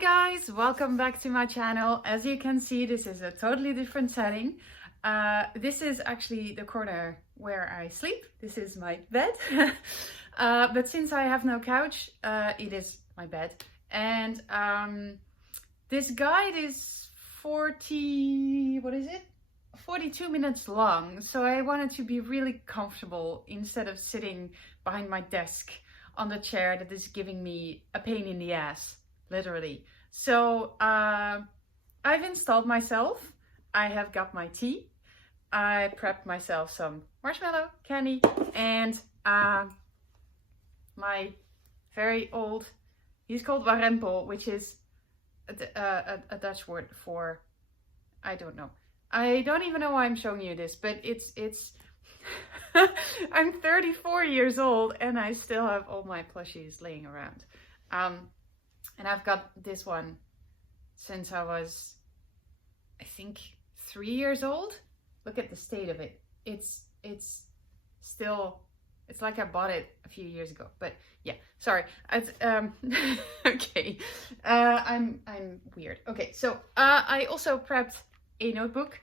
guys, welcome back to my channel. As you can see, this is a totally different setting. This is actually the corner where I sleep. This is my bed. But since I have no couch, it is my bed. And this guide is 42 minutes long. So I wanted to be really comfortable instead of sitting behind my desk on the chair that is giving me a pain in the ass. Literally. So I've installed myself. I have got my tea. I prepped myself some marshmallow candy and my very old, he's called warempel, which is a Dutch word for, I don't know. I don't even know why I'm showing you this, but it's I'm 34 years old and I still have all my plushies laying around. And I've got this one since I was, I think, 3 years old. Look at the state of it. It's still, it's like I bought it a few years ago. But yeah, sorry. Okay. I'm weird. Okay, so I also prepped a notebook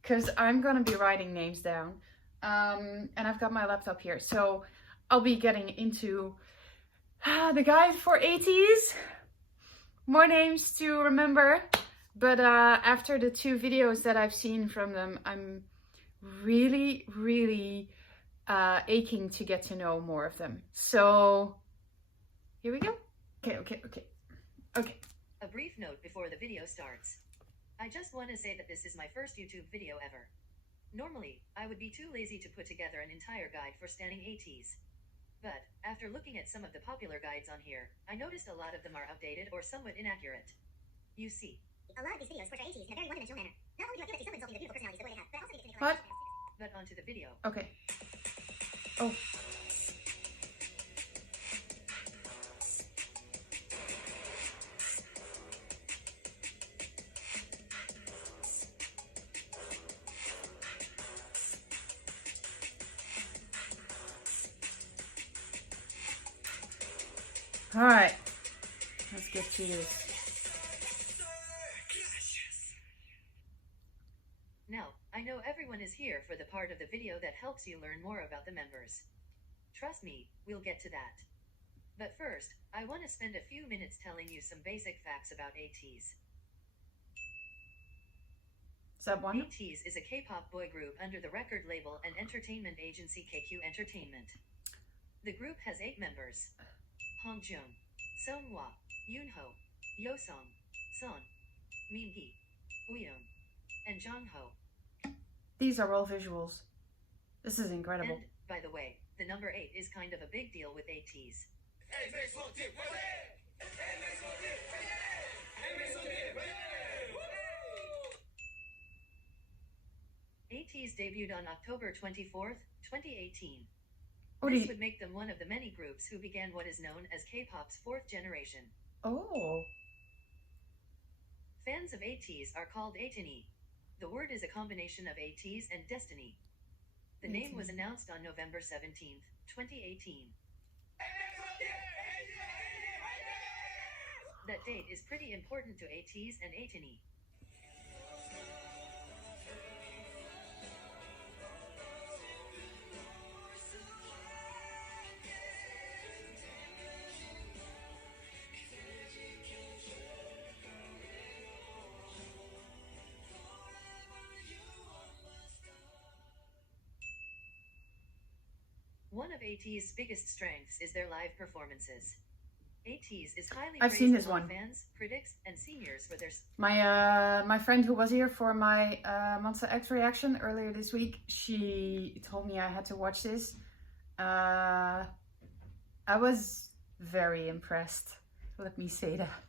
because I'm gonna be writing names down. And I've got my laptop here, so I'll be getting into the guide for ATEEZ. More names to remember, but after the 2 videos that I've seen from them, I'm really aching to get to know more of them. So here we go. Okay. A brief note before the video starts. I just want to say that this is my first YouTube video ever. Normally, I would be too lazy to put together an entire guide for standing ATEEZ. But, after looking at some of the popular guides on here, I noticed a lot of them are outdated or somewhat inaccurate. You see, a lot of these videos portray ATEEZ in a very one-dimensional manner. Not only do I feel like they still insulting the beautiful personalities the way they have, but I also think it's What? But onto the video. Okay. Oh. All right, let's get to this. Now, I know everyone is here for the part of the video that helps you learn more about the members. Trust me, we'll get to that. But first, I want to spend a few minutes telling you some basic facts about ATEEZ. Is that one? ATEEZ is a K-pop boy group under the record label and entertainment agency KQ Entertainment. The group has 8 members. Hongjun, Seonghwa, Yoonho, Yosong, Son, Minhee, Uyeon, and Jongho. These are all visuals. This is incredible. And, by the way, the number 8 is kind of a big deal with ATEEZ. ATEEZ debuted on October 24th, 2018. This would make them one of the many groups who began what is known as K-pop's 4th generation. Oh. Fans of ATEEZ are called ATEEZ. The word is a combination of ATEEZ and Destiny. The name was announced on November 17th, 2018. That date is pretty important to ATEEZ and ATEEZ. One of ATEEZ's biggest strengths is their live performances. ATEEZ is highly praised among fans, critics, and seniors for their... My friend who was here for my Monster X reaction earlier this week, she told me I had to watch this. I was very impressed, let me say that,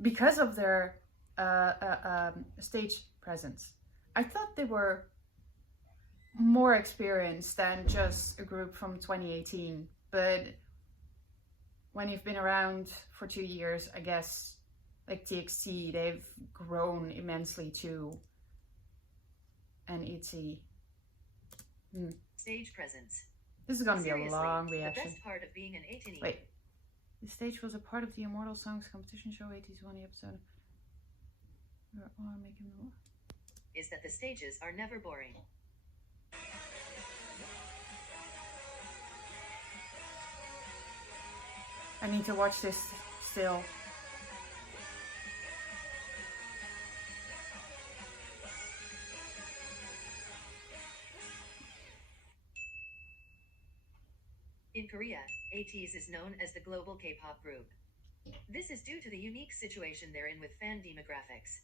because of their stage presence. I thought they were more experienced than just a group from 2018, but when you've been around for 2 years, I guess, like TXT, they've grown immensely too. And ATEEZ. Stage presence. This is gonna be a long reaction. The best part of being an ATEEZ. Wait. The stage was a part of the Immortal Songs competition show. ATEEZ won the episode. We're all making the Is that the stages are never boring. I need to watch this still. In Korea, ATEEZ is known as the global K-pop group. This is due to the unique situation they're in with fan demographics.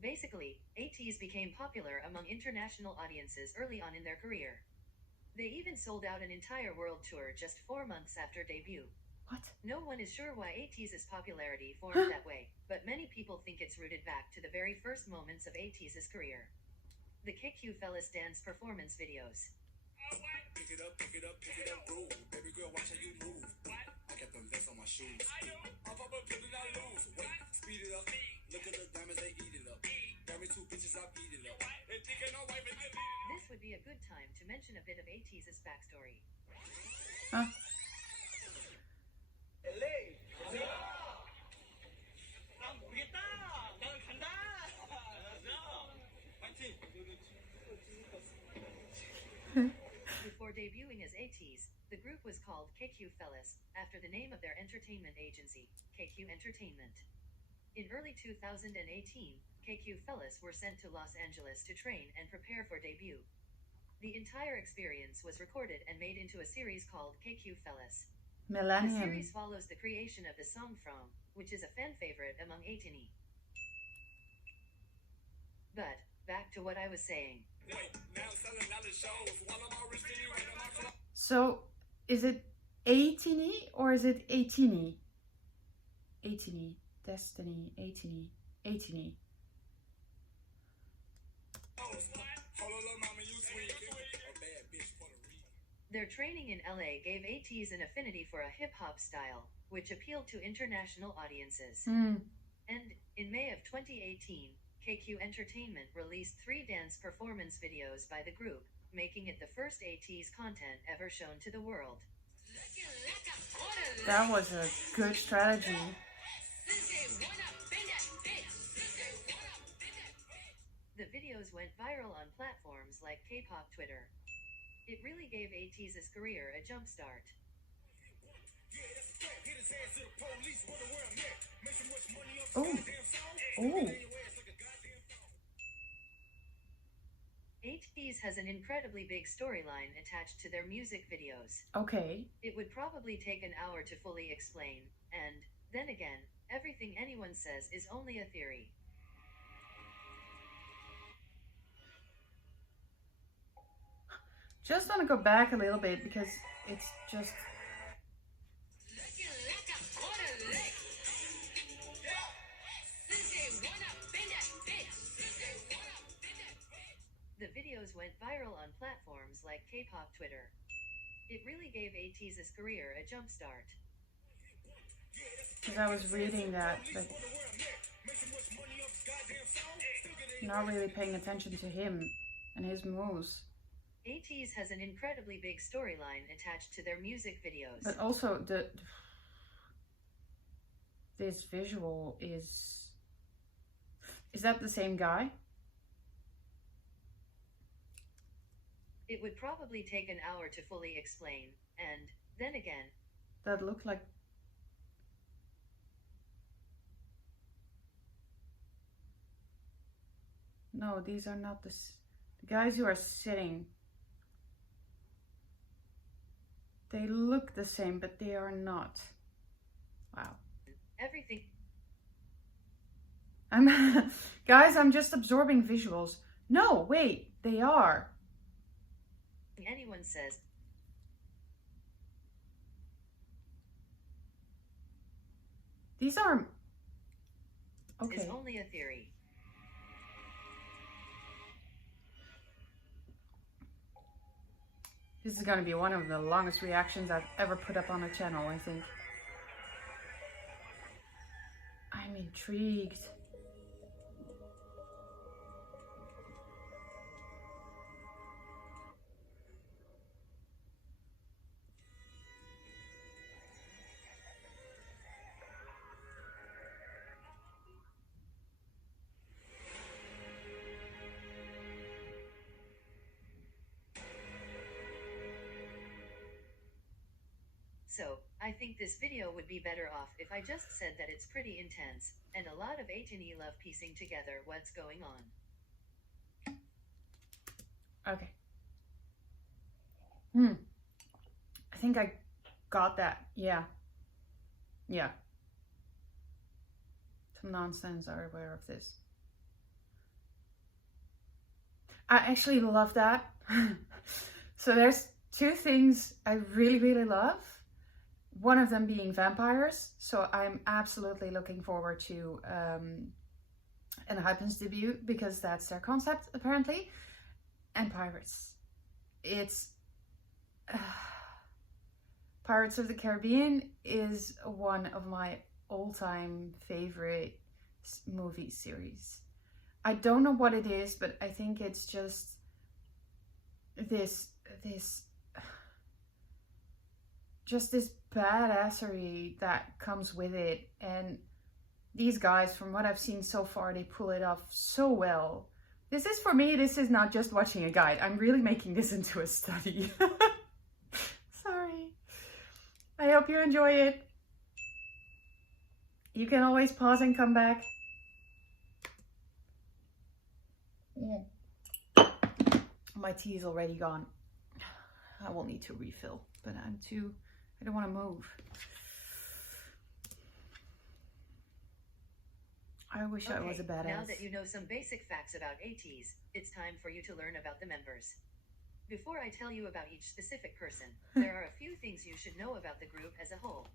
Basically, ATEEZ became popular among international audiences early on in their career. They even sold out an entire world tour just 4 months after debut. What? No one is sure why ATEEZ's popularity formed that way, but many people think it's rooted back to the very first moments of ATEEZ's career. The KQ Fellas dance performance videos. Pick it up, groove. Baby girl, watch how you move. I kept them vest on my shoes. I'm up a pill and I lose. Wait, speed it up. Look at the diamonds, they eat it up. Got me 2 bitches, I beat it up. They thinking I'm wife and This would be a good time to mention a bit of ATEEZ's backstory. Huh? Before debuting as ATEEZ, the group was called KQ Fellas, after the name of their entertainment agency, KQ Entertainment. In early 2018, KQ Fellas were sent to Los Angeles to train and prepare for debut. The entire experience was recorded and made into a series called KQ Fellas. The Millennium. series follows the creation of the song From, which is a fan favorite among ATEEZ. But, back to what I was saying. So, is it 18 or is it 18? 18, Destiny, 18, 18. Their training in LA gave ATEEZ an affinity for a hip-hop style, which appealed to international audiences. And, in May of 2018, KQ Entertainment released 3 dance performance videos by the group, making it the first ATEEZ content ever shown to the world. That was a good strategy. The videos went viral on platforms like K-pop Twitter. It really gave ATEEZ's career a jump start. Oh. Oh. ATEEZ has an incredibly big storyline attached to their music videos. Okay. It would probably take an hour to fully explain, and, then again, everything anyone says is only a theory. Just want to go back a little bit because it's just... The videos went viral on platforms like K-pop Twitter. It really gave ATEEZ's career a jump start. Because I was reading that, but not really paying attention to him and his moves. ATEEZ has an incredibly big storyline attached to their music videos. But also this visual is that the same guy? It would probably take an hour to fully explain, and, then again, That looked like... No, these are not the guys who are sitting. They look the same, but they are not. Wow. everything. Guys, I'm just absorbing visuals. No, wait, they are. Anyone says. These are... Okay. Is only a theory. This is going to be one of the longest reactions I've ever put up on a channel, I think. I'm intrigued. I think this video would be better off if I just said that it's pretty intense, and a lot of ATEEZ love piecing together what's going on. Okay. I think I got that. Yeah. Yeah. Some nonsense are aware of this. I actually love that. So there's two things I really, really love. One of them being vampires. So I'm absolutely looking forward to an ATEEZ debut because that's their concept apparently. And pirates. It's Pirates of the Caribbean is one of my all-time favorite movie series. I don't know what it is, but I think it's just this badassery that comes with it. And these guys, from what I've seen so far, they pull it off so well. This is, for me, this is not just watching a guide. I'm really making this into a study. Sorry. I hope you enjoy it. You can always pause and come back. My tea is already gone. I will need to refill, but I don't want to move. I wish I was a badass. Now that you know some basic facts about ATEEZ, it's time for you to learn about the members. Before I tell you about each specific person, there are a few things you should know about the group as a whole.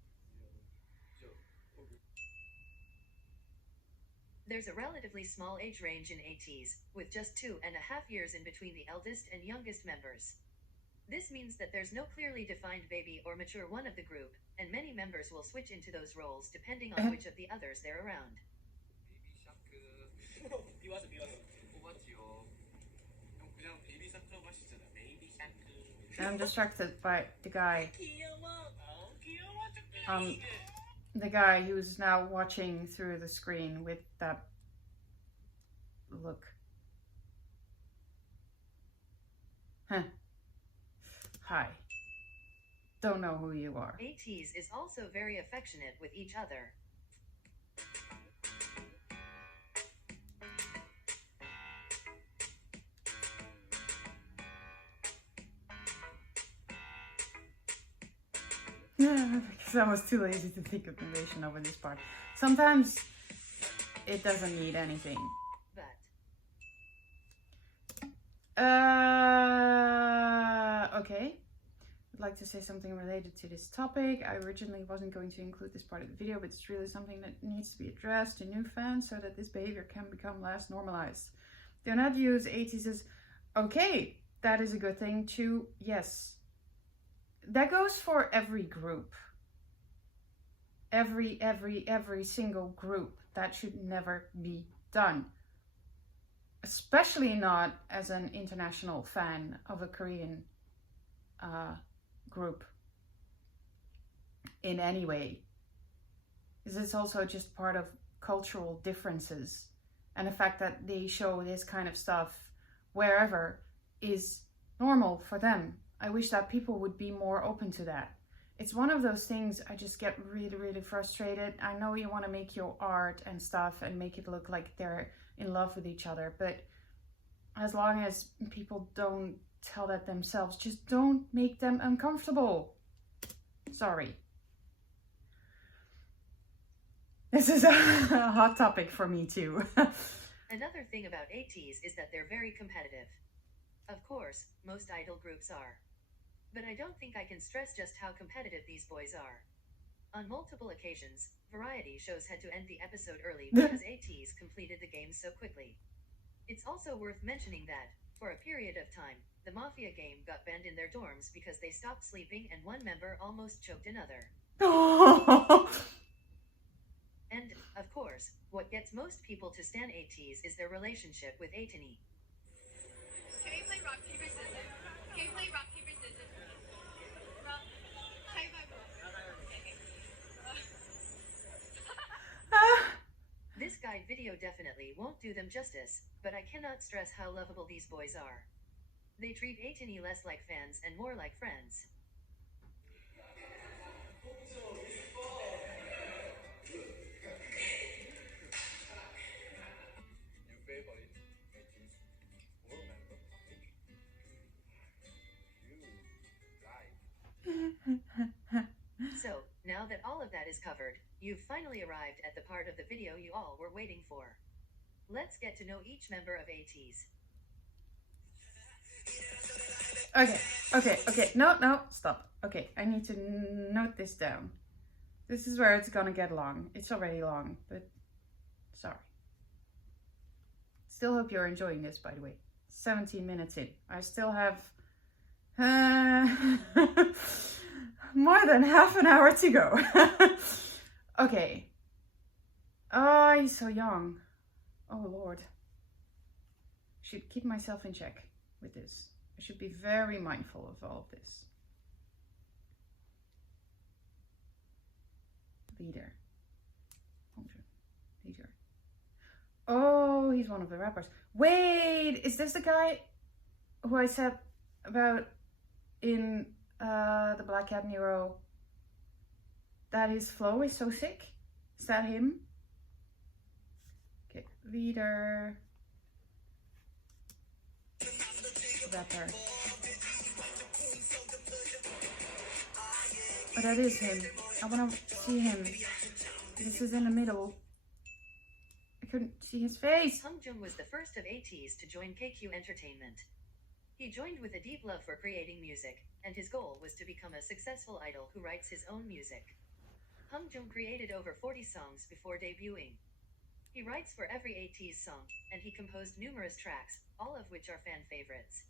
There's a relatively small age range in ATEEZ, with just 2.5 years in between the eldest and youngest members. This means that there's no clearly defined baby or mature one of the group, and many members will switch into those roles depending on which of the others they're around. I'm distracted by the guy. The guy who's now watching through the screen with that look. Huh. Hi. Don't know who you are. ATEEZ is also very affectionate with each other. Because I was too lazy to think of narration over this part. Sometimes it doesn't need anything. Okay. I'd like to say something related to this topic. I originally wasn't going to include this part of the video, but it's really something that needs to be addressed to new fans so that this behavior can become less normalized. Do not use ATEEZ as okay. That is a good thing too. Yes. That goes for every group. Every single group. That should never be done. Especially not as an international fan of a Korean group in any way. This is also just part of cultural differences, and the fact that they show this kind of stuff wherever is normal for them. I wish that people would be more open to that. It's one of those things I just get really frustrated. I know you want to make your art and stuff and make it look like they're in love with each other, but as long as people don't tell that themselves, just don't make them uncomfortable. Sorry. This is a hot topic for me too. Another thing about ATEEZ is that they're very competitive. Of course, most idol groups are. But I don't think I can stress just how competitive these boys are. On multiple occasions, variety shows had to end the episode early because ATEEZ completed the game so quickly. It's also worth mentioning that, for a period of time, the Mafia game got banned in their dorms because they stopped sleeping and one member almost choked another. And, of course, what gets most people to stan ATEEZ is their relationship with ATEEZ. Can you play rock, paper, scissors? Can you play rock, paper, scissors? Rock, high five, This guide video definitely won't do them justice, but I cannot stress how lovable these boys are. They treat ATEEZ less like fans and more like friends. now that all of that is covered, you've finally arrived at the part of the video you all were waiting for. Let's get to know each member of ATEEZ. Okay. No, stop. Okay, I need to note this down. This is where it's gonna get long. It's already long, but sorry. Still hope you're enjoying this, by the way. 17 minutes in. I still have more than half an hour to go. Okay. Oh, he's so young. Oh, Lord. Should keep myself in check with this. I should be very mindful of all of this. Leader. Leader. Oh, he's one of the rappers. Wait, is this the guy who I said about in the Black Cat Nero that his flow is so sick? Is that him? Okay, leader. Rapper. Oh, that is him. I want to see him. This is in the middle. I couldn't see his face. Hungjung was the first of ATEEZ to join KQ Entertainment. He joined with a deep love for creating music, and his goal was to become a successful idol who writes his own music. Hungjung created over 40 songs before debuting. He writes for every ATEEZ song, and he composed numerous tracks, all of which are fan favorites.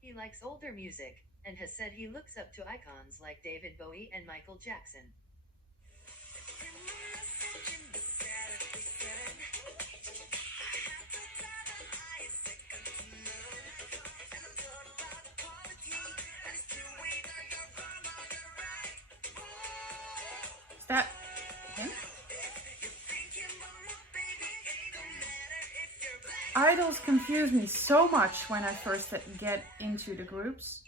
He likes older music, and has said he looks up to icons like David Bowie and Michael Jackson. Is that him? Idols confuse me so much when I first get into the groups.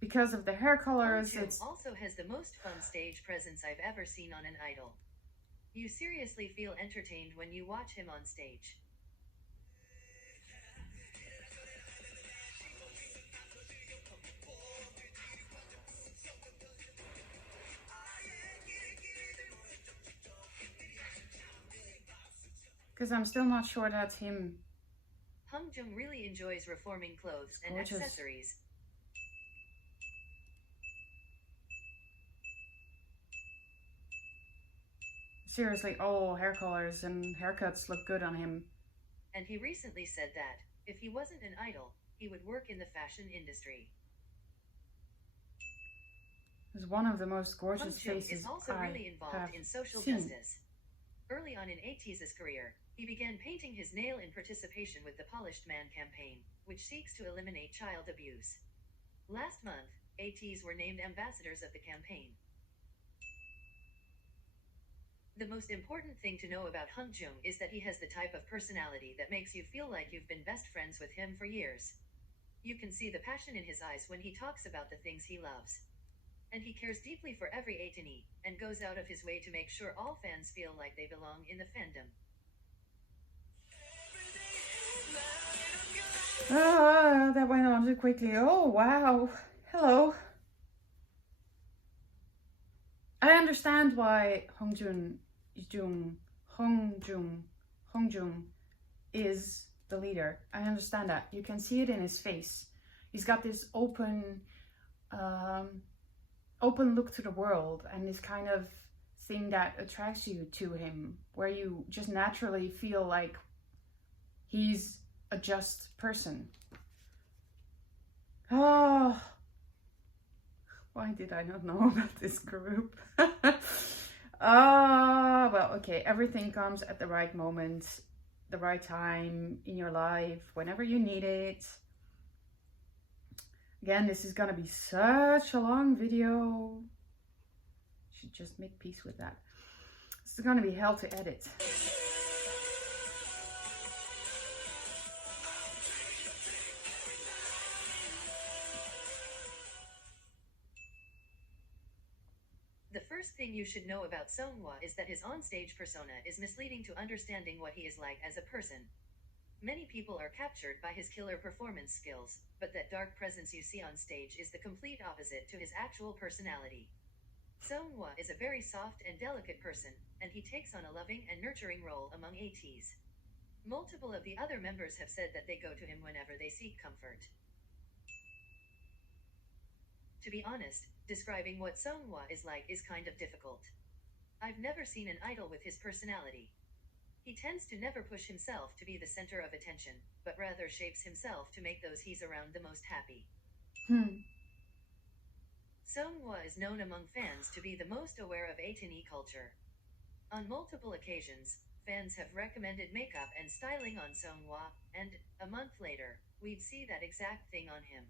Because of the hair colors, Hungjung it's... also has the most fun stage presence I've ever seen on an idol. You seriously feel entertained when you watch him on stage. Because I'm still not sure that's him. Hungjung really enjoys reforming clothes and Gorgeous. accessories. Seriously, all hair colors and haircuts look good on him. And he recently said that, if he wasn't an idol, he would work in the fashion industry. He's one of the most gorgeous Hungjung faces is also I really have involved in social seen. justice. Early on in ATEEZ's career, he began painting his nail in participation with the Polished Man campaign, which seeks to eliminate child abuse. Last month, ATEEZ were named ambassadors of the campaign. The most important thing to know about Hungjung is that he has the type of personality that makes you feel like you've been best friends with him for years. You can see the passion in his eyes when he talks about the things he loves. And he cares deeply for every ATEEZ, and goes out of his way to make sure all fans feel like they belong in the fandom. Ah, that went on too quickly. Oh, wow. Hello. I understand why Hungjung is the leader. I understand that. You can see it in his face. He's got this open look to the world, and this kind of thing that attracts you to him, where you just naturally feel like he's a just person. Oh, why did I not know about this group? Well, okay, everything comes at the right moment, the right time in your life, whenever you need it. Again, this is gonna be such a long video. Should just make peace with that. It's It's gonna be hell to edit. The first thing you should know about Seonghwa is that his onstage persona is misleading to understanding what he is like as a person. Many people are captured by his killer performance skills, but that dark presence you see on stage is the complete opposite to his actual personality. Seonghwa is a very soft and delicate person, and he takes on a loving and nurturing role among ATEEZ. Multiple of the other members have said that they go to him whenever they seek comfort. To be honest, describing what Seonghwa is like is kind of difficult. I've never seen an idol with his personality. He tends to never push himself to be the center of attention, but rather shapes himself to make those he's around the most happy. Seonghwa is known among fans to be the most aware of ATEEZ culture. On multiple occasions, fans have recommended makeup and styling on Seonghwa, and, a month later, we'd see that exact thing on him.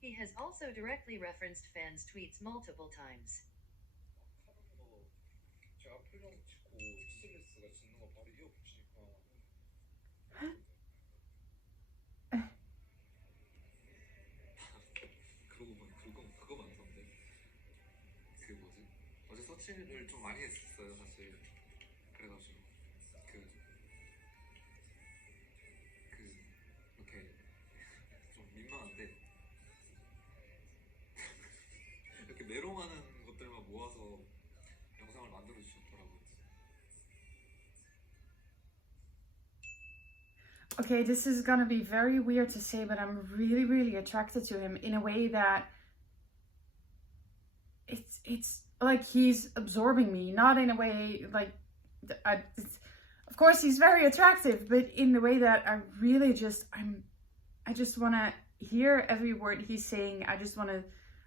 He has also directly referenced fans' tweets multiple times. 제가 표정 짓고 스트레스가 짓는 거 바로 이어붙이니까 그거 많던데. 그 뭐지? 어제 서치를 좀 많이 했었어요 사실. 그래가지고 이렇게 좀 민망한데 이렇게 메롱하는 것들만 모아서 영상을 만들어 주셨더라고요. Okay, this is gonna be very weird to say, but I'm really, really attracted to him in a way that it's like he's absorbing me, not in a way like of course he's very attractive, but in the way that I really I just want to hear every word he's saying. I just want to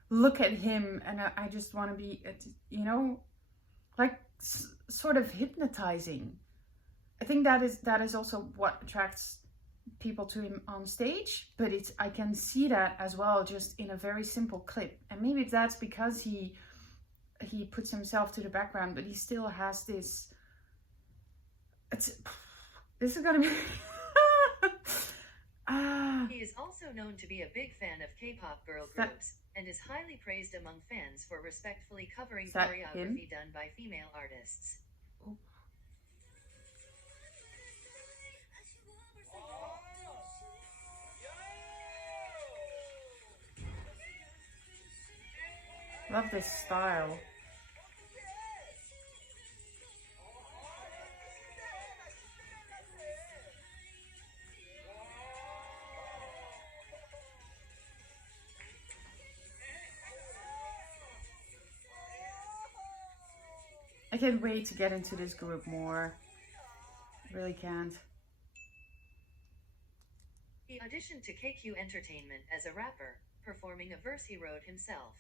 look at him, and I just want to be, you know, like sort of hypnotizing. I think that is also what attracts people to him on stage, but I can see that as well just in a very simple clip. And maybe that's because he puts himself to the background, but he still has this. This is gonna be. He is also known to be a big fan of K-pop girl groups and is highly praised among fans for respectfully covering choreography done by female artists. Oh. Love this style. I can't wait to get into this group more. I really can't. He auditioned to KQ Entertainment as a rapper, performing a verse he wrote himself.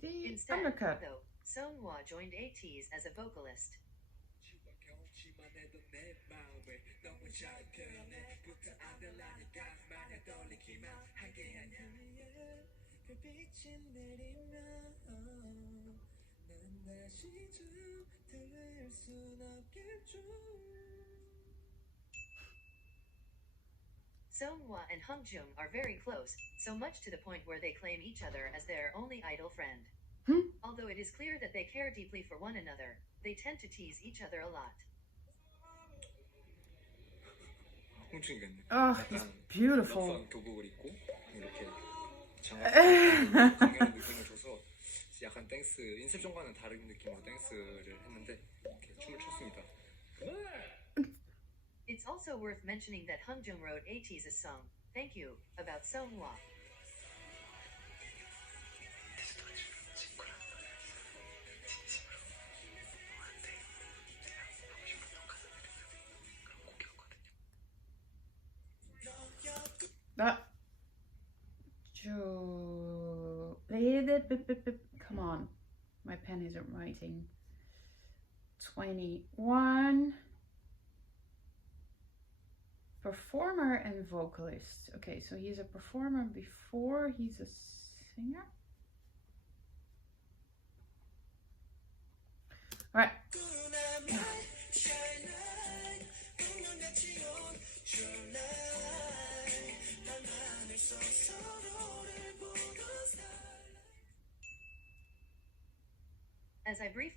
The Instead, undercut. though, Seonghwa joined ATEEZ as a vocalist. Seonghwa and Hungjung are very close, so much to the point where they claim each other as their only idol friend. Although it is clear that they care deeply for one another, they tend to tease each other a lot. Oh, he's beautiful. 약간 댄스 인셉션과는 다른 느낌으로 댄스를 했는데 이렇게 춤을 췄습니다. It's also worth mentioning that Hungjung wrote ATEEZ's song, Thank You, about Seonghwa. Come on, my pen isn't writing. 21. Performer and vocalist. Okay, so he's a performer before he's a singer. All right.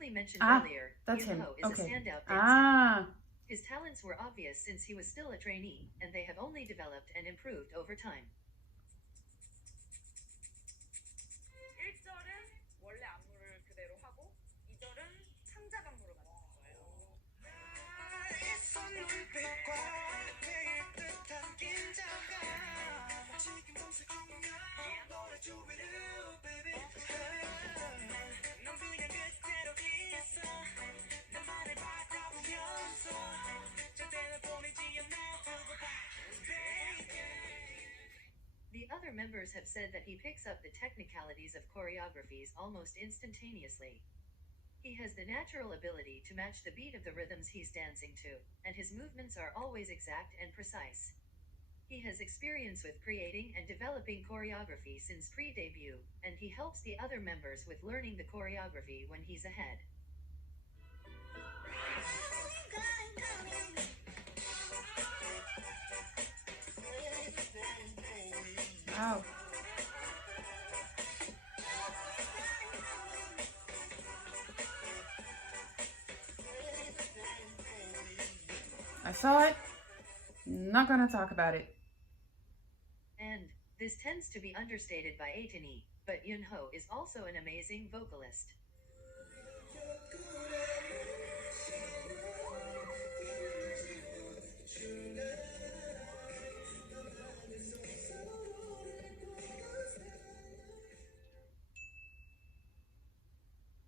Briefly mentioned Ah, earlier, that's him. Yunho is a Okay. standout dancer. Ah, His talents were obvious since he was still a trainee, and they have only developed and improved over time. 1절은 원래 안무를 그대로 하고 2절은 창작 안무로 만든 거예요. The other members have said that he picks up the technicalities of choreographies almost instantaneously. He has the natural ability to match the beat of the rhythms he's dancing to, and his movements are always exact and precise. He has experience with creating and developing choreography since pre-debut, and he helps the other members with learning the choreography when he's ahead. wow. I saw it. Not gonna talk about it. And this tends to be understated by ATEEZ, but Yunho is also an amazing vocalist.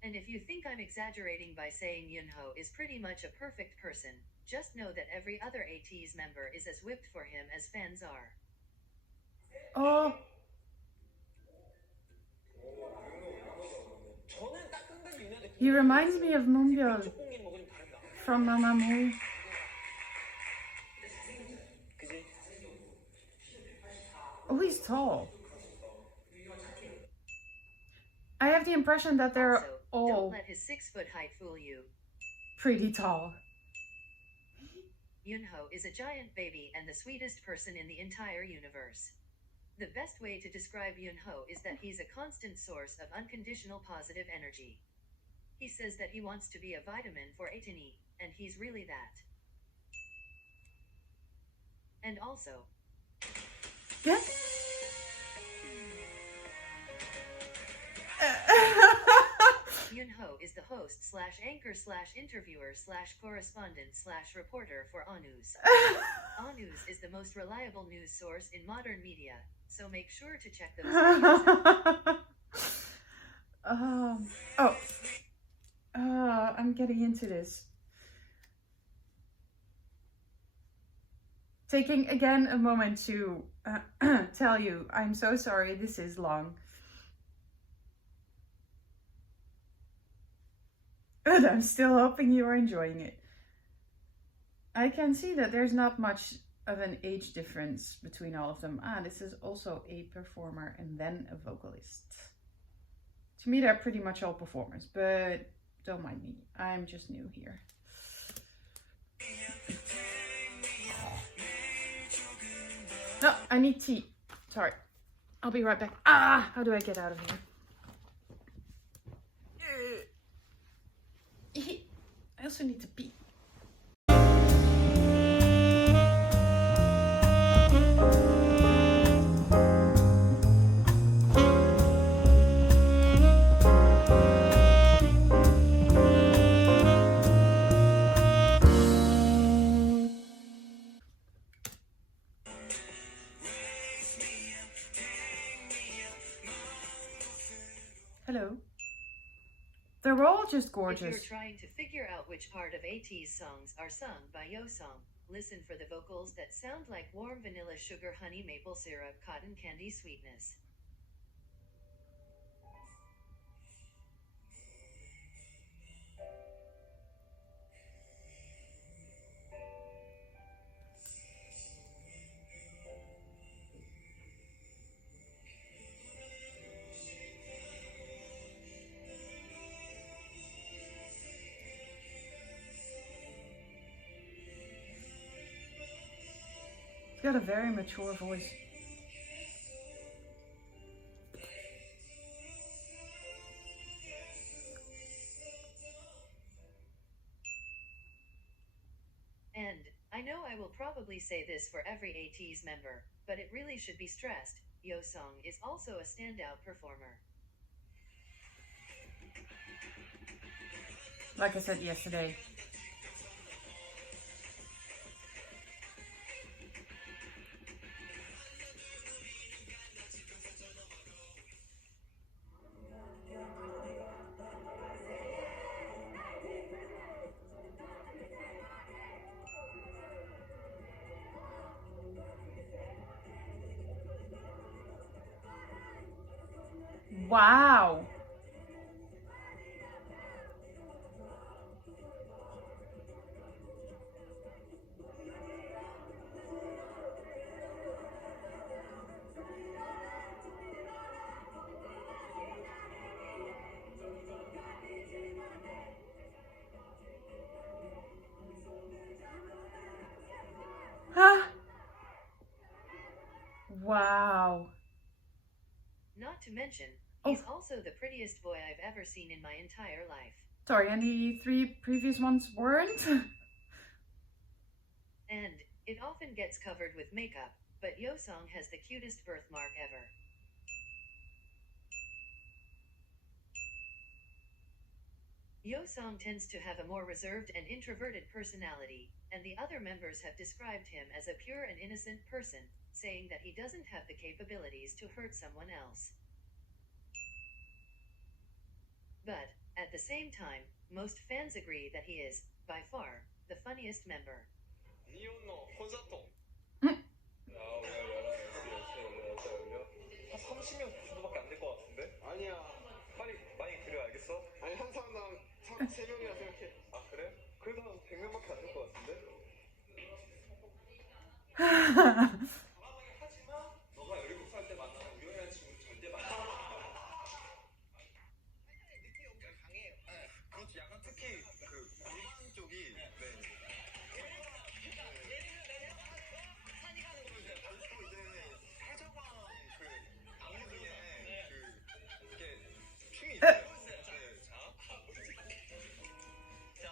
And if you think I'm exaggerating by saying Yunho is pretty much a perfect person, just know that every other ATEEZ member is as whipped for him as fans are. Oh, he reminds me of Moonbyul from Mamamoo. Oh, he's tall. I have the impression that they're Also, all don't let his 6-foot height fool you. pretty tall. Yunho is a giant baby and the sweetest person in the entire universe. The best way to describe Yunho is that he's a constant source of unconditional positive energy. He says that he wants to be a vitamin for ATEEZ, and he's really that. And also, Yeah. Yunho is the host / anchor / interviewer / correspondent / reporter for ATEEZ. ATEEZ is the most reliable news source in modern media, so make sure to check those videos out. I'm getting into this. Taking again a moment to tell you, I'm so sorry this is long. But I'm still hoping you are enjoying it. I can see that there's not much of an age difference between all of them. This is also a performer and then a vocalist. To me, they're pretty much all performers, but don't mind me. I'm just new here. No, I need tea. Sorry. I'll be right back. How do I get out of here? I also need to pee. Hello. They're all just gorgeous. If you're trying to figure out which part of ATEEZ songs are sung by Yeosang, listen for the vocals that sound like warm vanilla sugar honey maple syrup cotton candy sweetness. He's got a very mature voice. I know I will probably say this for every ATEEZ member, but it really should be stressed, Yeosang is also a standout performer. Like I said yesterday. Wow. Huh? Wow. Not to mention, he's also the prettiest boy I've ever seen in my entire life. Sorry, and the 3 previous ones weren't? And it often gets covered with makeup, but Yeosang has the cutest birthmark ever. Yeosang tends to have a more reserved and introverted personality, and the other members have described him as a pure and innocent person, saying that he doesn't have the capabilities to hurt someone else. But, at the same time, most fans agree that he is, by far, the funniest member. 한 30명 정도밖에 안 될 것 같은데? 아니야. 빨리 많이 드려, 알겠어? 아니, 한 사람당 3명이라 생각해. 아, 그래? 그래도 한 100명밖에 안 될 것 같은데? 하지만 너가 17살 때 만나는 우연한 친구는 절대 만나지 마. 느낌이 엄청 강해요. 네. 그렇지. 약간 특히 그 골반 쪽이 산이 가는 거면 이제 벌써 이제 해적왕 그 나무 중에 그 이렇게 춤이 있어요. 자,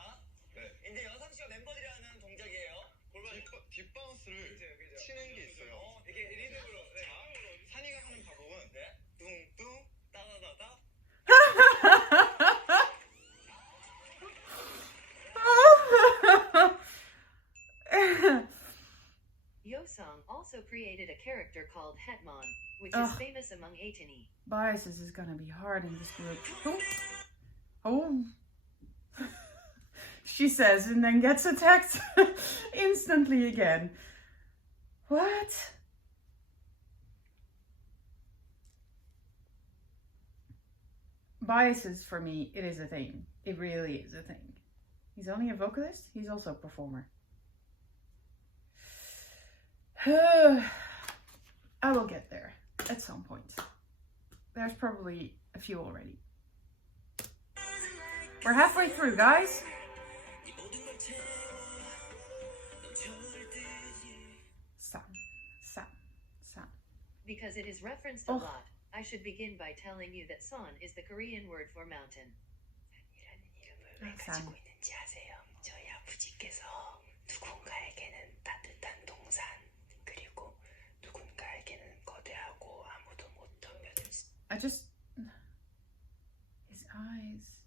이제 여상 씨와 멤버들이 하는 동작이에요. 골반 뒷바운스를 치는 게 있어요. 이게 리듬으로. 산이가 하는 방법은 뚱뚱 따다다다. Yeosang also created a character called Hetman, which is famous among ATEEZ. Biases is gonna be hard in this group. Oh. She says and then gets attacked instantly again. What? Biases for me, it is a thing. It really is a thing. He's only a vocalist, he's also a performer. I will get there at some point. There's probably a few already. We're halfway through, guys. San. Because it is referenced a lot, I should begin by telling you that San is the Korean word for mountain. San. 저희 아버지께서 누군가에게는 따뜻한 동산 그리고 누군가에게는 거대하고 아무도 못 덤벼들 his eyes.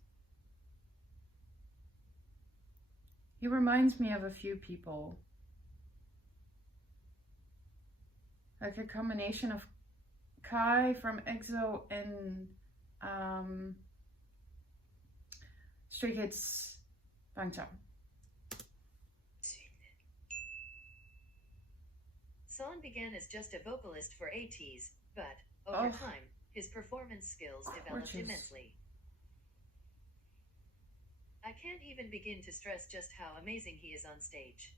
He reminds me of a few people. Like a combination of Kai from EXO and Stray Kids Bangtan. San began as just a vocalist for ATEEZ, but, over time, his performance skills developed immensely. I can't even begin to stress just how amazing he is on stage.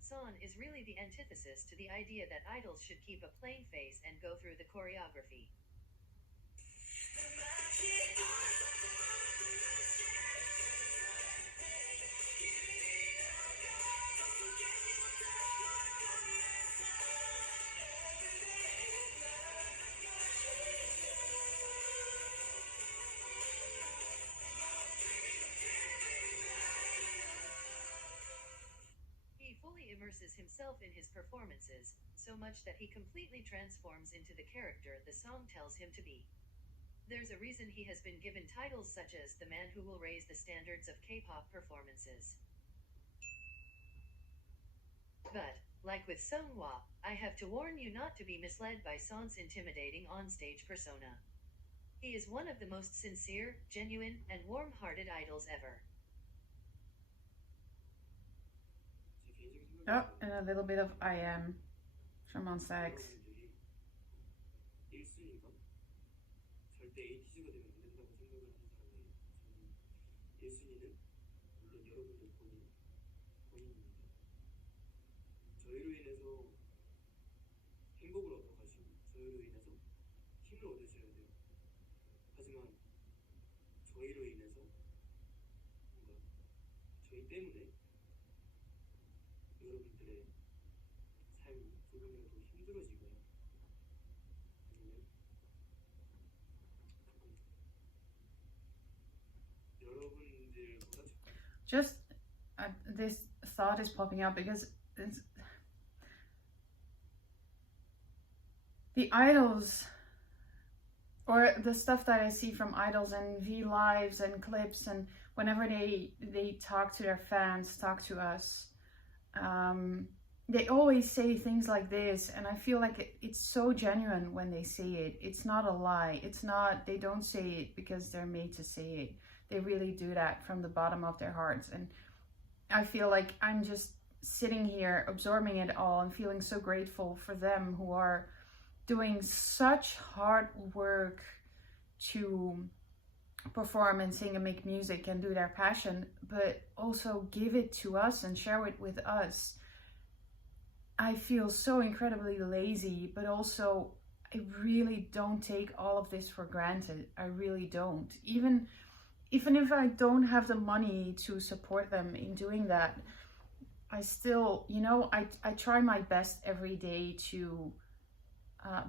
San is really the antithesis to the idea that idols should keep a plain face and go through the choreography. immerses himself in his performances, so much that he completely transforms into the character the song tells him to be. There's a reason he has been given titles such as the man who will raise the standards of K-pop performances. But, like with Seonghwa, I have to warn you not to be misled by Son's intimidating onstage persona. He is one of the most sincere, genuine, and warm-hearted idols ever. Oh, and a little bit of I Am from On Sax. 절대 ATEEZ가 되면 안 된다고 생각을 하는 사람이에요. 저는 1순위는 물론 여러분들 본인입니다. 저희로 인해서 행복을 얻어가시고 저희로 인해서 힘을 얻으셔야 돼요. 하지만 저희로 인해서 뭔가 저희 때문에 여러분들의 삶이 조금이라도 힘들어지거나 아니면 Just this thought is popping up because the idols, or the stuff that I see from idols and V lives and clips, and whenever they talk to their fans, talk to us, they always say things like this, and I feel like it's so genuine when they say it. It's not a lie. It's not, they don't say it because they're made to say it. They really do that from the bottom of their hearts. And I feel like I'm just sitting here absorbing it all and feeling so grateful for them who are doing such hard work to perform and sing and make music and do their passion, but also give it to us and share it with us. I feel so incredibly lazy, but also I really don't take all of this for granted. I really don't. Even if I don't have the money to support them in doing that, I still, you know, I try my best every day to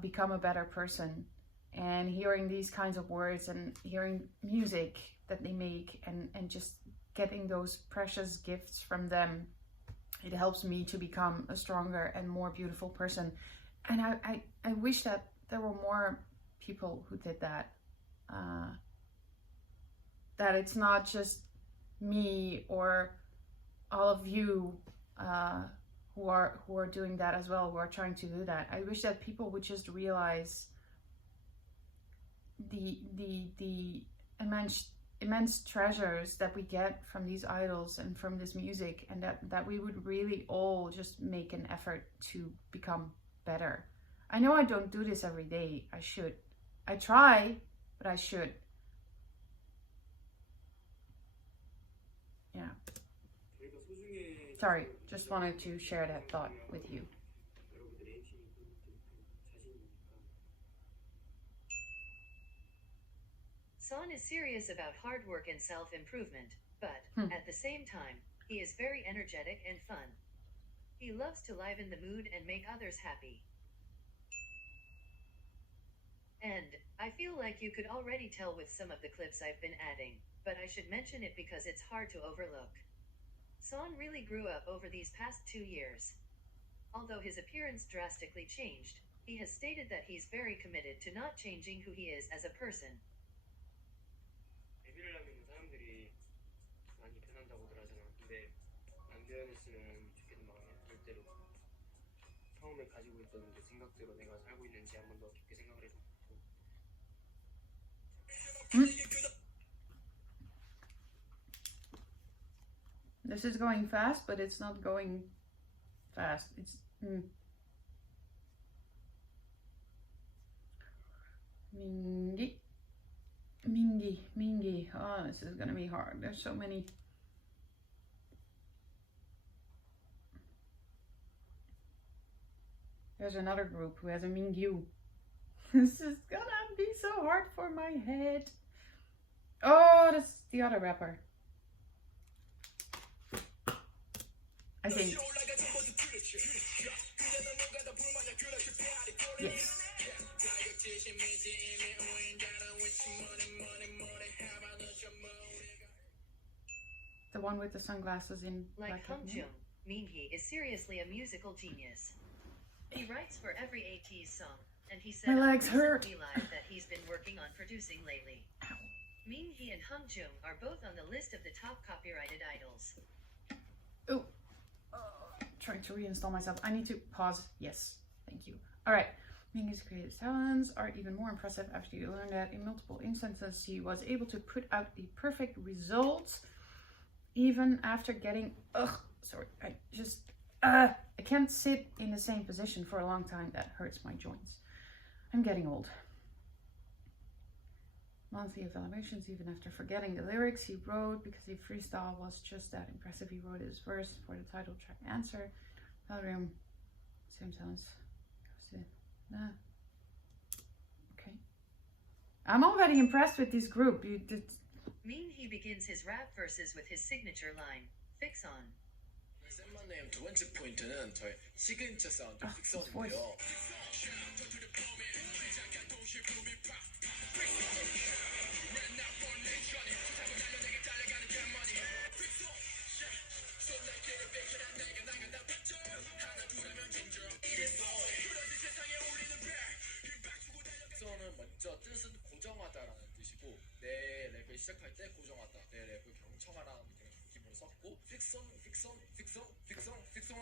become a better person. And hearing these kinds of words and hearing music that they make and just getting those precious gifts from them, it helps me to become a stronger and more beautiful person. And I wish that there were more people who did that. That it's not just me or all of you who are doing that as well, who are trying to do that. I wish that people would just realize the immense treasures that we get from these idols and from this music, and that we would really all just make an effort to become better. I know I don't do this every day. I should. I try, but I should. Yeah. Sorry, just wanted to share that thought with you. Son is serious about hard work and self-improvement, but at the same time, he is very energetic and fun. He loves to liven the mood and make others happy. And I feel like you could already tell with some of the clips I've been adding, but I should mention it because it's hard to overlook. Son really grew up over these past 2 years. Although his appearance drastically changed, he has stated that he's very committed to not changing who he is as a person. 데뷔를 하면 사람들이 많이 변한다고들 하잖아. 근데 안 변했으면 좋겠는 마음이 들 때로 처음에 가지고 있던 그 생각대로 내가 살고 있는지 한 번 더 깊게 생각을 해보고. This is going fast, but it's not going fast. It's Mingi. Oh, this is gonna be hard. There's so many. There's another group who has a Mingyu. This is gonna be so hard for my head. Oh, that's the other rapper. I think. Yes. The one with the sunglasses in Like black and Hamjung, Minhee is seriously a musical genius. He writes for every ATEEZ song, and he said My on legs hurt. recently live that he's been working on producing lately. Minhee and Jung are both on the list of the top copyrighted idols. Oh, trying to reinstall myself. I need to pause. Yes, thank you. All right. Minhee's creative talents are even more impressive after you learn that in multiple instances he was able to put out a perfect result even after getting I can't sit in the same position for a long time. That hurts my joints. I'm getting old. Monthly evaluations, even after forgetting the lyrics he wrote because the freestyle was just that impressive. He wrote his verse for the title track Answer. Valerium, same talents. Okay. I'm already impressed with this group. Minhee begins his rap verses with his signature line, Fix On. 쌤만네임 두 번째 포인트는 저의 시그니처 사운드 his voice. 픽성인데요. 픽성은 먼저 뜻은 고정하다라는 뜻이고 내 랩을 시작할 때 고정하다, 내 랩을 경청하라는 기본을 썼고 픽성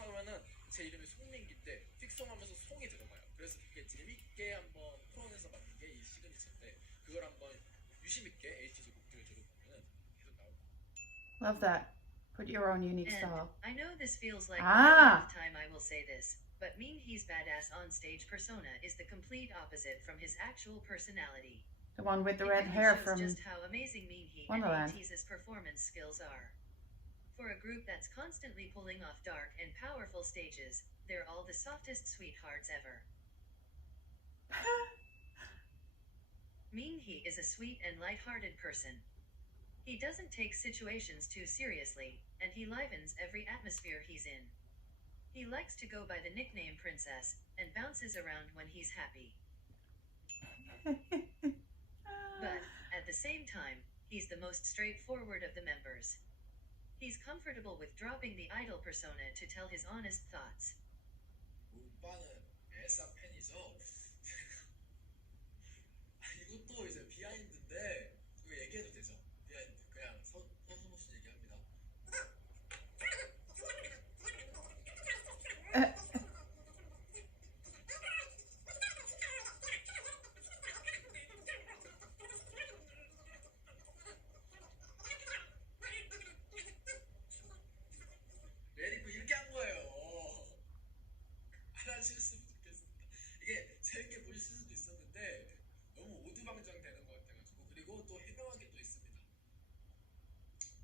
하면은 제 이름이 송민기인데 픽성하면서 송이 들어가요. 그래서 그게 재밌게 한번 풀어내서 만든 게 이 시그니처인데 그걸 한번 유심 있게 ATEEZ 곡들을 들어보면은 계속 나옵니다. Love that. Put your own unique And style. I know this feels like Ah. the millionth time I will say this, but Minhee's badass on-stage persona is the complete opposite from his actual personality. The one with the It red really hair shows from just how amazing Minhee and Wonderland. ATEEZ's performance skills are. For a group that's constantly pulling off dark and powerful stages, they're all the softest sweethearts ever. Minhee is a sweet and light-hearted person. He doesn't take situations too seriously, and he livens every atmosphere he's in. He likes to go by the nickname Princess, and bounces around when he's happy. But, at the same time, he's the most straightforward of the members. He's comfortable with dropping the idol persona to tell his honest thoughts. 오빠는 엘사 팬이죠? 이것도 이제 비하인드인데 그거 얘기해도 되죠? 비하인드 그냥 서슴없이 얘기합니다. 레디프 이렇게 한 거예요. 알아주셨으면 좋겠습니다. 이게 재밌게 보실 수도 있었는데 너무 오두방정 되는 것 같아가지고 그리고 또 해명한 게 또 있습니다.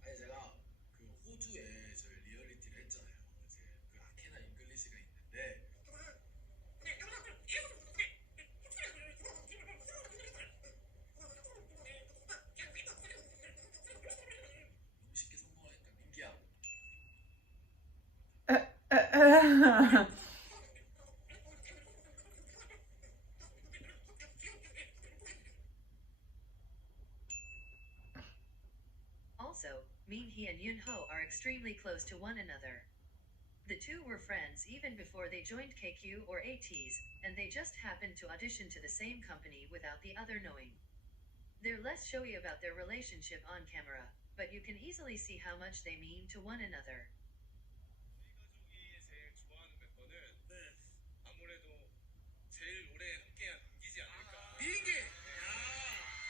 아니 제가 그 호주에 저희 리얼리티를 했잖아요. 이제 그 아케나 잉글리시가 있는데 너무 쉽게 성공하니까 민기야. Also, Minhee and Yunho are extremely close to one another. The two were friends even before they joined KQ or ATEEZ, and they just happened to audition to the same company without the other knowing. They're less showy about their relationship on camera, but you can easily see how much they mean to one another. 가족이 제일 좋아하는 멤버는 아무래도 제일 오래 함께한 민기지 않을까. 민기!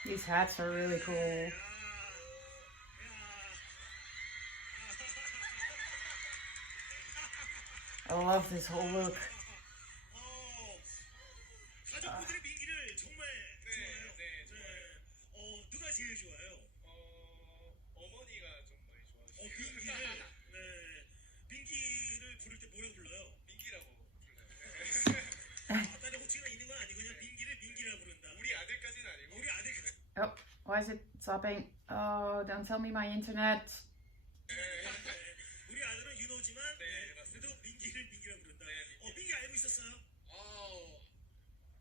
These hats are really cool. I love this whole look. 가족분들의 민기를 정말 좋아해요. 네, 좋아요. 누가 제일 좋아요? 어머니가 좀 많이 좋아하시고 민기를 민기를 부를 때 뭐라고 불러요? 민기라고 불러요. 아빠의 호칭이 있는 건 아니고 그냥 민기를 민기라고 부른다. 우리 아들까지는 아니고 우리 아들까지. Oh, why is it stopping? Oh, don't tell me my internet. 우리 아들은 윤호지만 그래도 민기를 민기라고 부른다. 민기 알고 있었어요?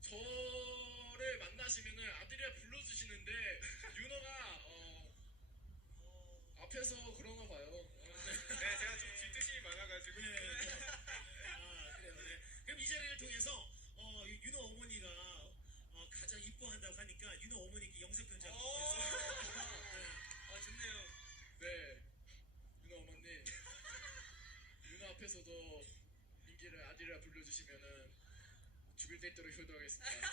저를 만나시면은 아들이라 불러주시는데 윤호가 앞에서 그러나 봐요. 네, 제가 좀 질투심이 많아가지고 들어주시면은 죽을 때 있도록 효도하겠습니다.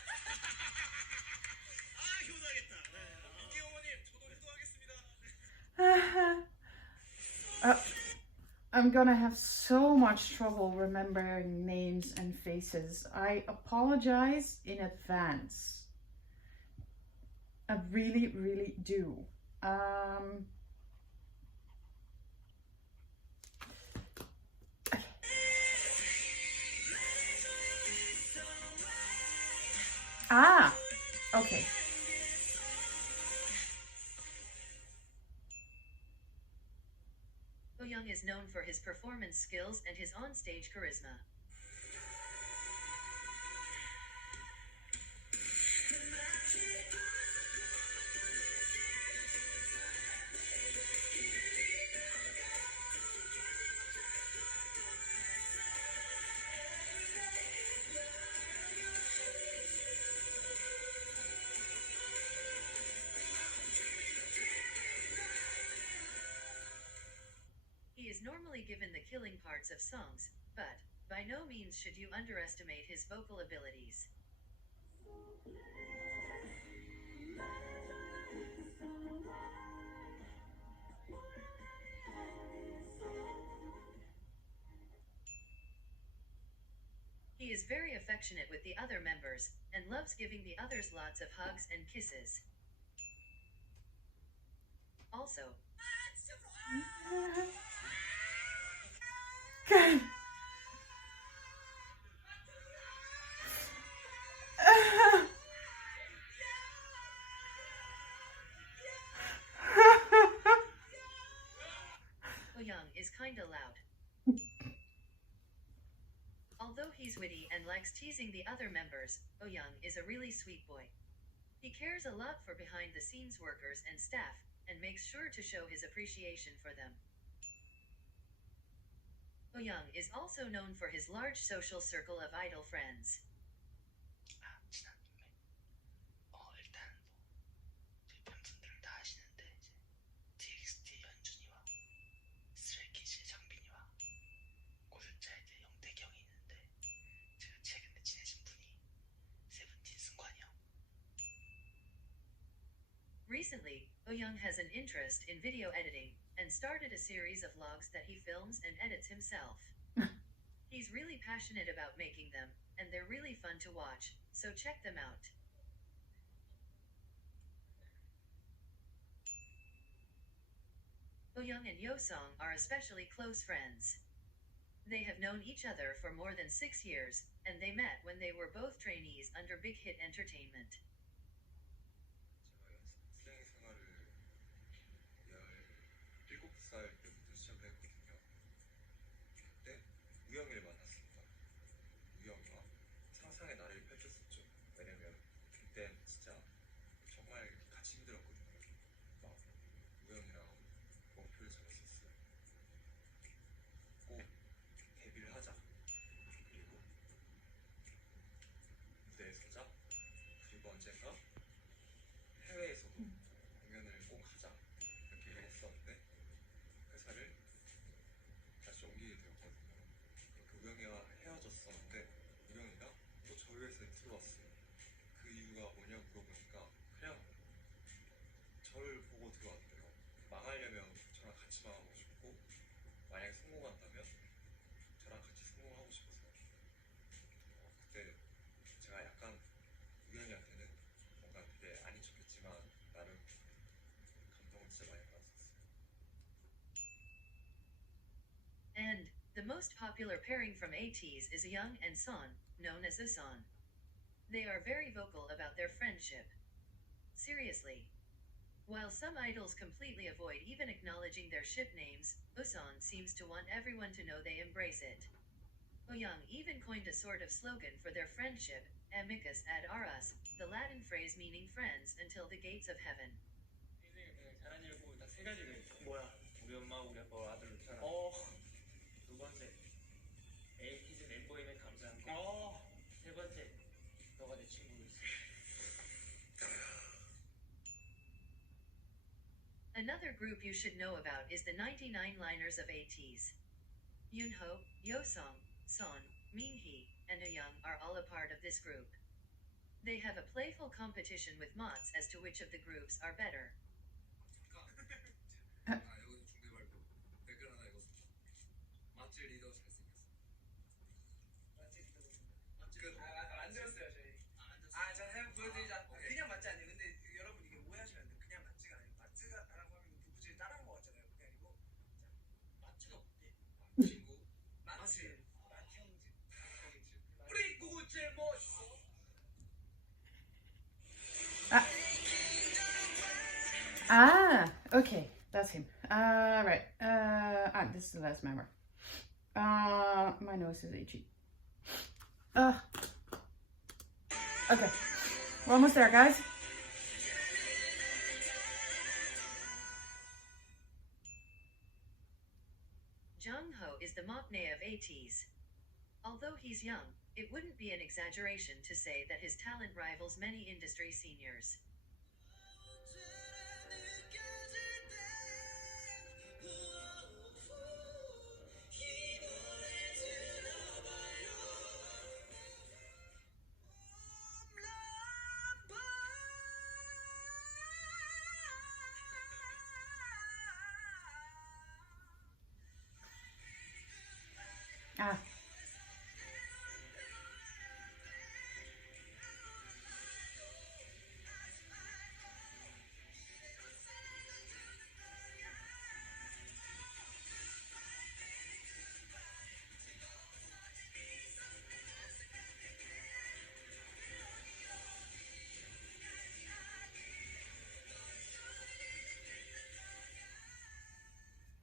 아, 효도하겠다. 네. 민기 어머님, 저도 효도하겠습니다. I'm gonna have so much trouble remembering names and faces. I apologize in advance. I really, really do. Okay. Ah, okay. Young is known for his performance skills and his on-stage charisma. He is normally given the killing parts of songs, but by no means should you underestimate his vocal abilities. He is very affectionate with the other members, and loves giving the others lots of hugs and kisses. Also, Good. Young is kinda loud. Although he's witty and likes teasing the other members, Young is a really sweet boy. He cares a lot for behind-the-scenes workers and staff, and makes sure to show his appreciation for them. Young is also known for his large social circle of idol friends. 친한 동맹. 일단 저희 팬분들은 다 아시는데 이제 TXT 현준이와 스트레이키즈의 장빈이와 고전자의 영태경이 있는데 제가 최근에 친해진 분이 세븐틴 승관이 형. Recently, Young has an interest in video editing, and started a series of vlogs that he films and edits himself. He's really passionate about making them, and they're really fun to watch, so check them out. Young and Yosong are especially close friends. They have known each other for more than 6 years, and they met when they were both trainees under Big Hit Entertainment. 제가 슬랭 생활을 17살 때부터 시작을 했거든요. 그때 우영이를 만났습니다. 우영이와 상상의 나래를 펼쳤었죠. 왜냐면 그때 진짜 정말 같이 힘들었거든요. 막 우영이랑 목표를 잡았었어요. 꼭 데뷔를 하자. 그리고 무대에 서자. 그리고 언젠가 해외에서도 공연을 꼭 하자 이렇게 했었는데 회사를 다시 옮기게 되었거든요. 그렇게 우영이와 헤어졌었는데 우영이가 또 저희 회사에 들어왔어요. 그 이유가 뭐냐 물어보니까 그냥 저를 보고 들어왔대요. 망하려면 저랑 같이 망하고 싶고 만약에 성공한다면 저랑 같이 성공하고 싶어서요. 그때 제가 약간 우영이한테는 뭔가 되게 아닌 척했지만 나름 감동을 진짜 많이 받았었어요. And the most popular pairing from ATEEZ is Young and Son, known as Usan. They are very vocal about their friendship. Seriously. While some idols completely avoid even acknowledging their ship names, Usan seems to want everyone to know they embrace it. Young even coined a sort of slogan for their friendship, Amicus ad auras, the Latin phrase meaning friends until the gates of heaven. 인생에 그냥 잘한 일 보면 딱 세 가지가 있어. 뭐야? 우리 엄마, 우리 아빠, 아들 사랑. 두 번째, ATEEZ 멤버임에 감사한 거. 세 번째, 너가 내 친구로 있어. Another group you should know about is the 99 liners of ATEEZ. Yoonho, Yosong, Son, Minhee, and Young are all a part of this group. They have a playful competition with Mots as to which of the groups are better. 아, 여기서 중대 발표. 댓글 하나 읽었습니다. 맛집 리더 잘생겼어. 안 들었어요 저희. 저 한번 보여드리자. 그냥 맞지 않아요. 근데 여러분 이게 오해하시면 안 돼요. 그냥 맞지가 아니고 맞지가라고 하면 부부지 따라한 거 같잖아요. 그게 아니고 맞지가 뭔데? 친구. 맞지. 맞형제. 우리 구구제 멋있어. Okay, that's him. Right. This is the last member. My nose is itchy. Okay, we're almost there, guys. Jung Ho is the maknae of ATEEZ. Although he's young, it wouldn't be an exaggeration to say that his talent rivals many industry seniors.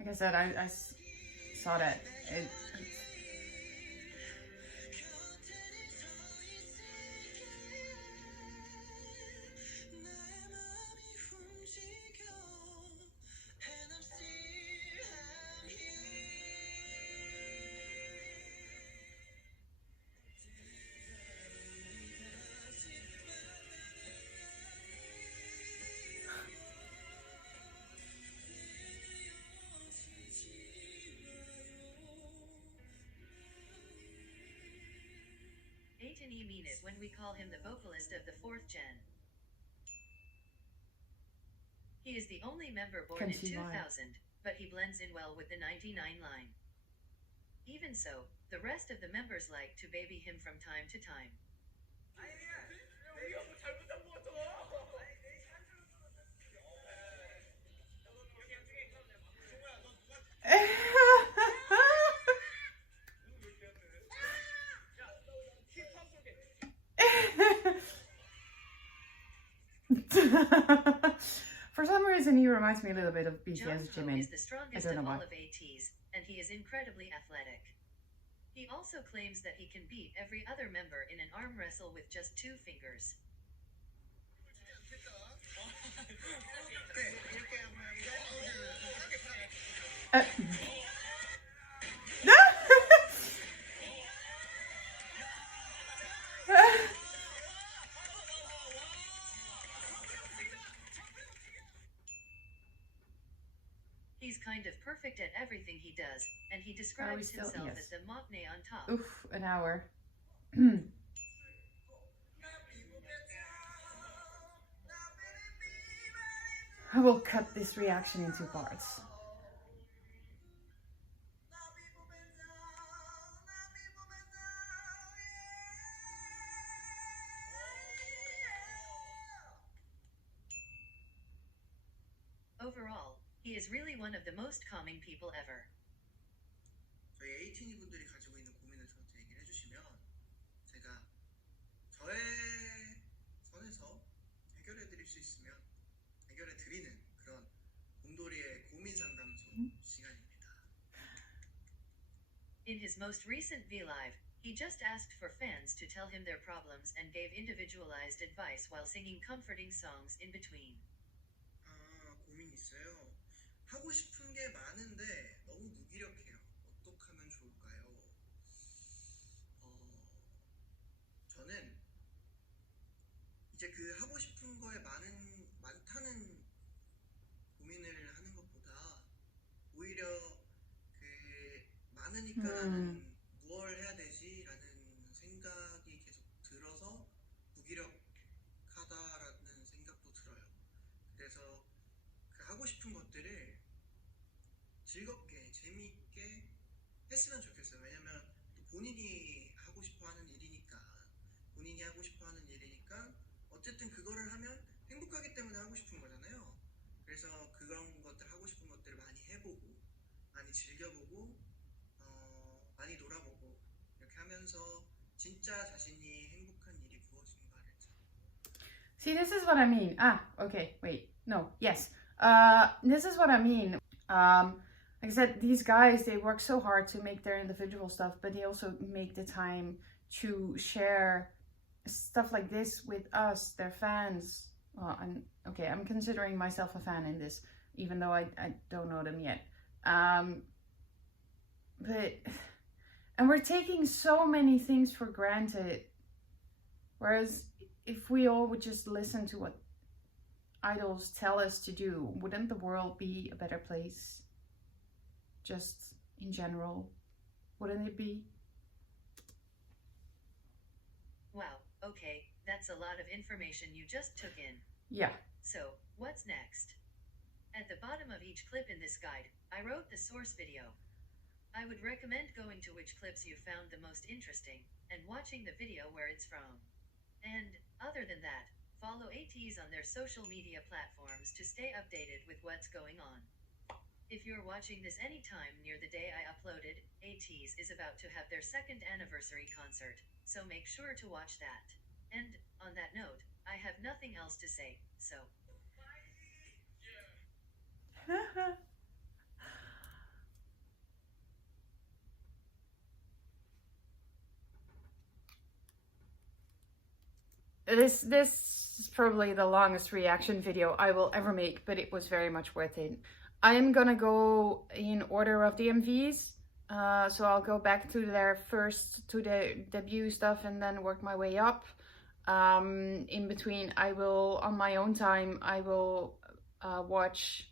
Like I said, I saw that. ATEEZ mean it when we call him the vocalist of the 4th gen. He is the only member born in 2000, but he blends in well with the 99 line. Even so, the rest of the members like to baby him from time to time. For some reason, he reminds me a little bit of BTS Jung Ho Jimin. is the strongest of all of ATEEZ, and he is incredibly athletic. He also claims that he can beat every other member in an arm wrestle with just 2 fingers. He's kind of perfect at everything he does, and he describes himself as the maknae on top. Oof, an hour. I will cut this reaction into parts. Overall, he is really one of the most calming people ever. 저희 ATEEZ 분들이 가지고 있는 고민을 저한테 얘기를 해주시면 제가 저의 선에서 해결해드릴 수 있으면 해결해드리는 그런 곰돌이의 고민 상담소 시간입니다. In his most recent V-Live, he just asked for fans to tell him their problems and gave individualized advice while singing comforting songs in between. 고민 있어요. 하고 싶은 게 많은데 너무 무기력해요. 어떻게 하면 좋을까요? 저는 이제 그 하고 싶은 거에 많다는 고민을 하는 것보다 오히려 그 많으니까 나는 무엇을 해야 되지라는 생각 싶은 것들을 즐겁게 재미있게 했으면 좋겠어요. 왜냐면 또 본인이 하고 싶어하는 일이니까 어쨌든 그거를 하면 행복하기 때문에 하고 싶은 거잖아요. 그래서 그런 것들 하고 싶은 것들을 많이 해보고 많이 즐겨보고 많이 놀아보고 이렇게 하면서 진짜 자신이 행복한 일이 구워지는 거 알겠죠? See, this is what I mean. Ah, okay, wait, no, yes. This is what I mean. Like I said, these guys, they work so hard to make their individual stuff, but they also make the time to share stuff like this with us, their fans. Well, I'm considering myself a fan in this, even though I don't know them yet. And we're taking so many things for granted. Whereas if we all would just listen to what idols tell us to do, wouldn't the world be a better place? Just in general, wouldn't it be? Wow, okay, that's a lot of information you just took in. Yeah. So, what's next? At the bottom of each clip in this guide, I wrote the source video. I would recommend going to which clips you found the most interesting, and watching the video where it's from. And, other than that, follow ATEEZ on their social media platforms to stay updated with what's going on. If you're watching this anytime near the day I uploaded, ATEEZ is about to have their 2nd anniversary concert, so make sure to watch that. And, on that note, I have nothing else to say, so... This is probably the longest reaction video I will ever make, but it was very much worth it. I'm gonna go in order of the MVs, so I'll go back to the debut stuff and then work my way up. In between, I will, on my own time, I will watch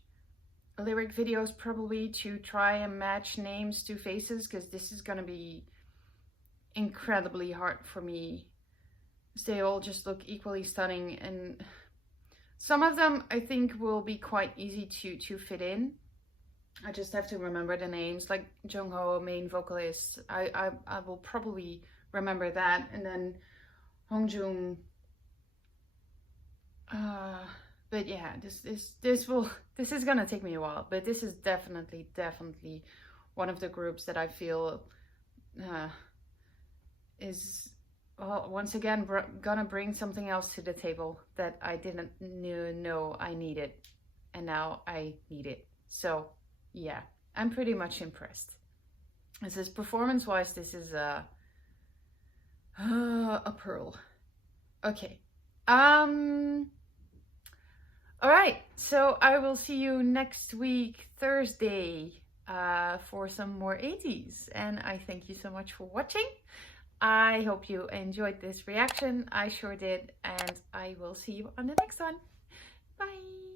lyric videos probably to try and match names to faces, because this is gonna be incredibly hard for me. They all just look equally stunning, and some of them I think will be quite easy to fit in. I just have to remember the names, like Jungho, main vocalist. I will probably remember that, and then Hongjoong. But yeah, this is gonna take me a while, but this is definitely one of the groups that I feel is, well, once again, gonna bring something else to the table that I didn't know I needed, and now I need it. So yeah, I'm pretty much impressed. This is performance-wise, this is a pearl. Okay. All right, so I will see you next week, Thursday, for some more ATEEZ, and I thank you so much for watching. I hope you enjoyed this reaction. I sure did, and I will see you on the next one. Bye!